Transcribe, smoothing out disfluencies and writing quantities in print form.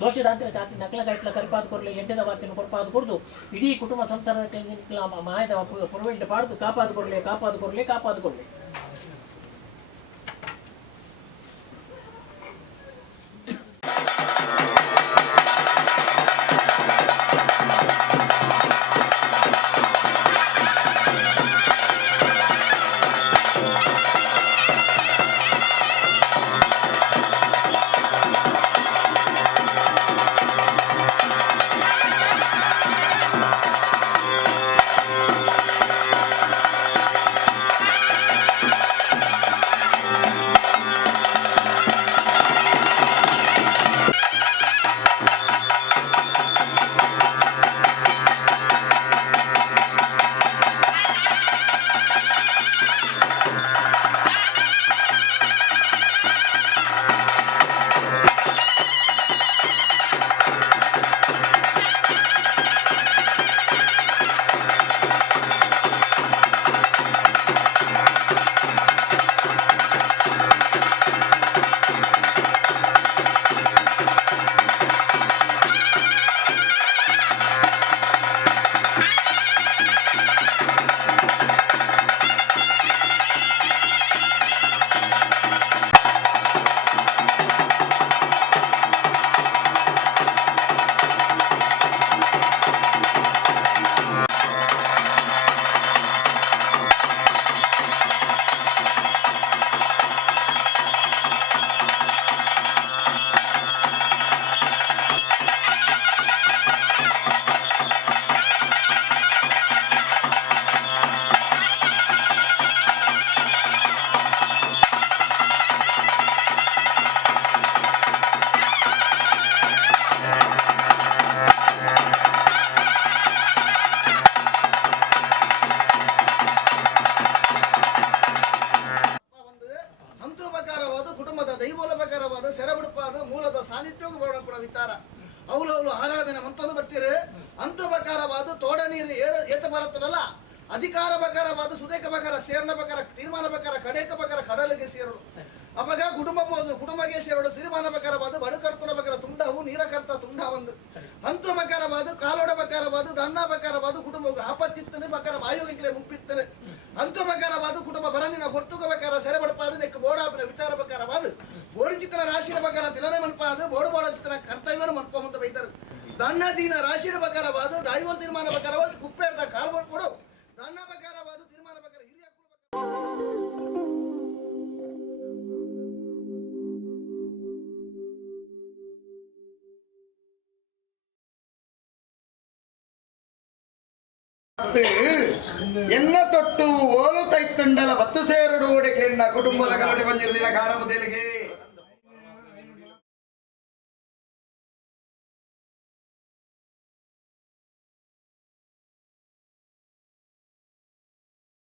ದೋಷದಾಂತರ ನಕಲಗಟ್ಲ ಕರಿಪಾದ ಕೊರಲೆ ಎಂಟದ ವಾಕ್ಯನ ಕೊರಪಾದ ಕೊರದು ಇಡೀ ಕುಟುಂಬ ಸಂತಾನ ಮಾಯದ ಪುರವೆಂಟ ಪಾಡ್ದು ಕಾಪಾದ ಕೊರಲೆ ಕಾಪಾದ ಕೊರಲೆ ಕಾಪಾದ ಕೊರಲೆ. ವಿಚಾರ ಅವಳು ಆರಾಧನೆ ಮಂತೊಂದು ಬರ್ತೀರಿ ಅಂತು ಪ್ರಕಾರವಾದ ತೋಡ ನೀರು ಏತ ಬರುತ್ತದಲ್ಲ ಅಧಿಕಾರ ಪ್ರಕಾರವಾದ ಸುದೇಕ ಪ್ರಕಾರ ಸೇರ್ನ ಪ್ರಕಾರ ತೀರ್ಮಾನ ಪ್ರಕಾರ ಕಡೇಕ ಪ್ರಕಾರ ಕಡಲಿಗೆ ಸೇರೋಡು ಅವಾಗ ಕುಟುಂಬಕ್ಕೆ ಸೇರೋಡು ತೀರ್ಮಾನ ಪ್ರಕಾರವಾದ ಬಡುಕಡ್ಪುನ ಪ್ರಕಾರ ತುಂಡವು ನೀರಕರ್ತ ತುಂಡ ಒಂದು ಹಂತ ಪ್ರಕಾರವಾದ ಕಾಲೋಡ ಪ್ರಕಾರವಾದ ದಂಡ ಪ್ರಕಾರವಾದ ಕುಟುಂಬ ಆಪತ್ತಿತ್ತನೆ ಪ್ರಕಾರ ವಾಯುವಿಗೆ ಮುಪ್ಪಿತ್ತನೆ ಹಂತ ಪ್ರಕಾರವಾದ ಕುಟುಂಬ ಬರಂದಿನ ಗೊರ್ತುಗ ಪ್ರಕಾರ ಸೆರೆಬಡಪಾದ ನೆಕ್ಕ ಬೋಡಾಪನ ವಿಚಾರ ಪ್ರಕಾರವಾದ ಬೋಡಿ ಚಿತ್ರ ರಾಶಿಯ ಪ್ರಕಾರ ತಿಲನೆ ಮನ್ಪಾದ ಬೋಡು ಬೋಡ ಚಿತ್ರ ಕರ್ತವ್ಯನ ಮನ್ಪ ಅಂತ ಬೈತಾರೆ ದಂಡದೀನ ರಾಶಿಯ ಪ್ರಕಾರವಾದ ದೈವ ತೀರ್ಮಾನ ಪ್ರಕಾರವಾದ ಕುಪ್ಪೆಡ್ದ ಕಾಲ್ ಕೊಡು ದಂಡ ಪ್ರಕಾರವಾದ ತೀರ್ಮಾನ ಪ್ರಕಾರ ಹಿರಿಯ ಎನ್ನ ತೊಟ್ಟು ಓಲು ತೈತಂಡಲ ಬತ್ತು ಸೇರಡು ಓಡೆ ಕೆಣ್ಣ ಕುಟುಂಬದ ಕಲಡಿ ಬಂದಿರಲಿಲ್ಲ ಕಾರಮದೇಲಿಗೆ